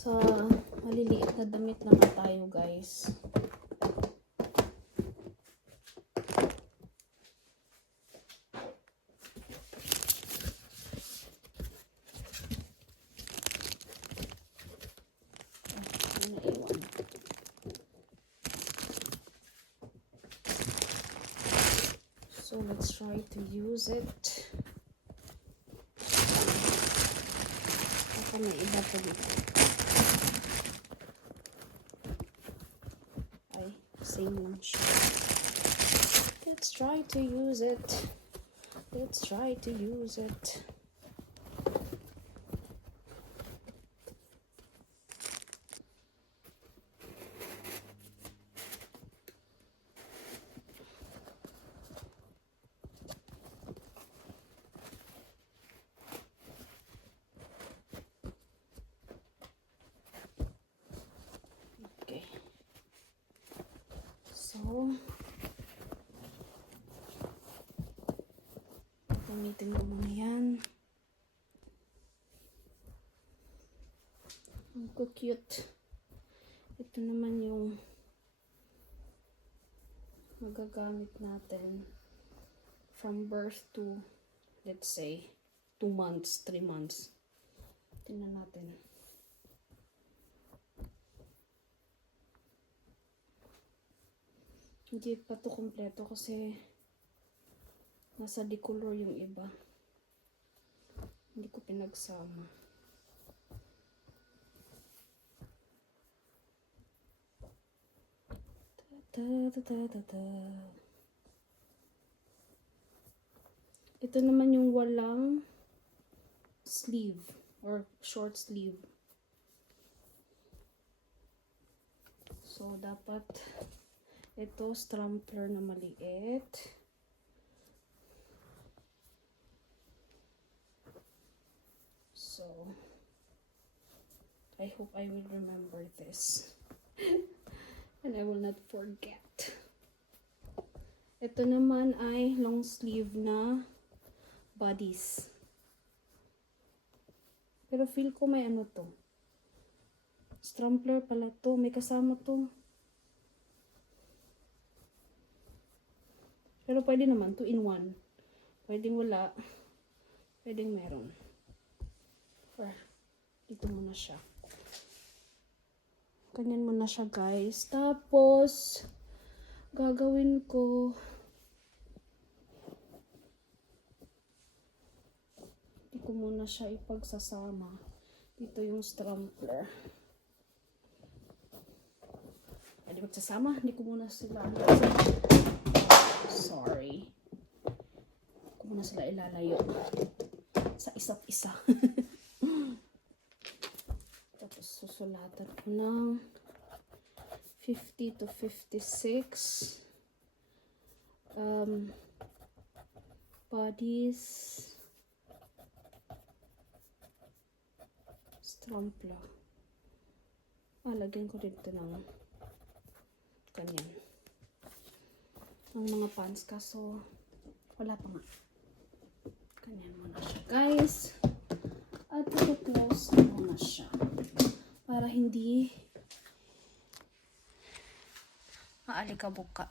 Sa maliliit na damit naman tayo, guys. So let's try to use it. Baka may iba pa dito. Ay, same lang siya. Let's try to use it. Let's try to use it. Okay. So, gamitin ko muna yan. Ang cute. Ito naman yung magagamit natin from birth to, let's say, 2 months, 3 months. Tingnan natin. Hindi pa to kompleto kasi nasa decolor yung iba. Hindi ko pinagsama. Ito naman yung walang sleeve or short sleeve. So, dapat ito strampler na maliit. So, I hope I will remember this. And I will not forget. Ito naman ay long sleeve na bodies. Pero feel ko may ano to. Strampler pala to. May kasama to. Pero pwede naman 2 in 1. Pwedeng wala. Pwedeng meron. Or, dito muna siya. Ganyan muna siya, guys. Tapos, gagawin ko, hindi ko muna siya ipagsasama. Dito yung strampler. Ay, di magsasama? Hindi ko muna sila, sorry. Hindi ko muna sila ilalayo sa isa't isa. Tapos, susulatan ko ng 50 to 56 bodies strampler. Lagyan ko dito ng ganyan ang mga pants kaso wala pa nga. Ganyan muna siya, guys. At i-close na muna siya para hindi maalikabukan.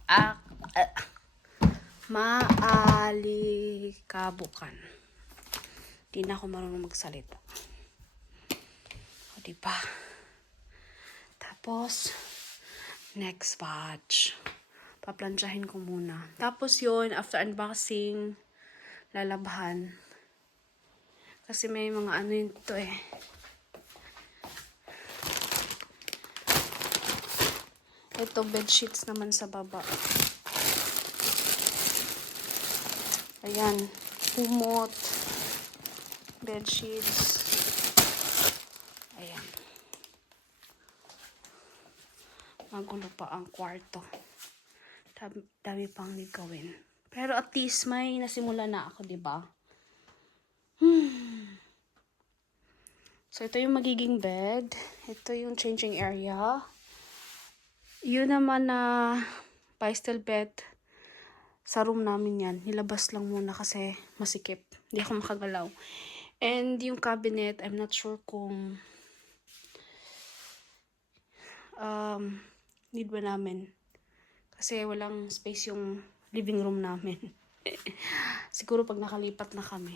Di na ako marunong magsalita. O, diba? Tapos, next batch. Paplansyahin ko muna. Tapos yun, after unboxing, lalabhan. Kasi may mga ano yun to eh. Ito, bedsheets naman sa baba. Ayan. Kumot. Bedsheets. Ayan. Magulo pa ang kwarto. Dami pang gawin. Pero at least may nasimula na ako, diba? So, ito yung magiging bed. Ito yung changing area. Yun naman na pastel bed. Sa room namin yan. Nilabas lang muna kasi masikip. Hindi ako makagalaw. And yung cabinet, I'm not sure kung need ba namin. Kasi walang space yung living room namin. Siguro pag nakalipat na kami.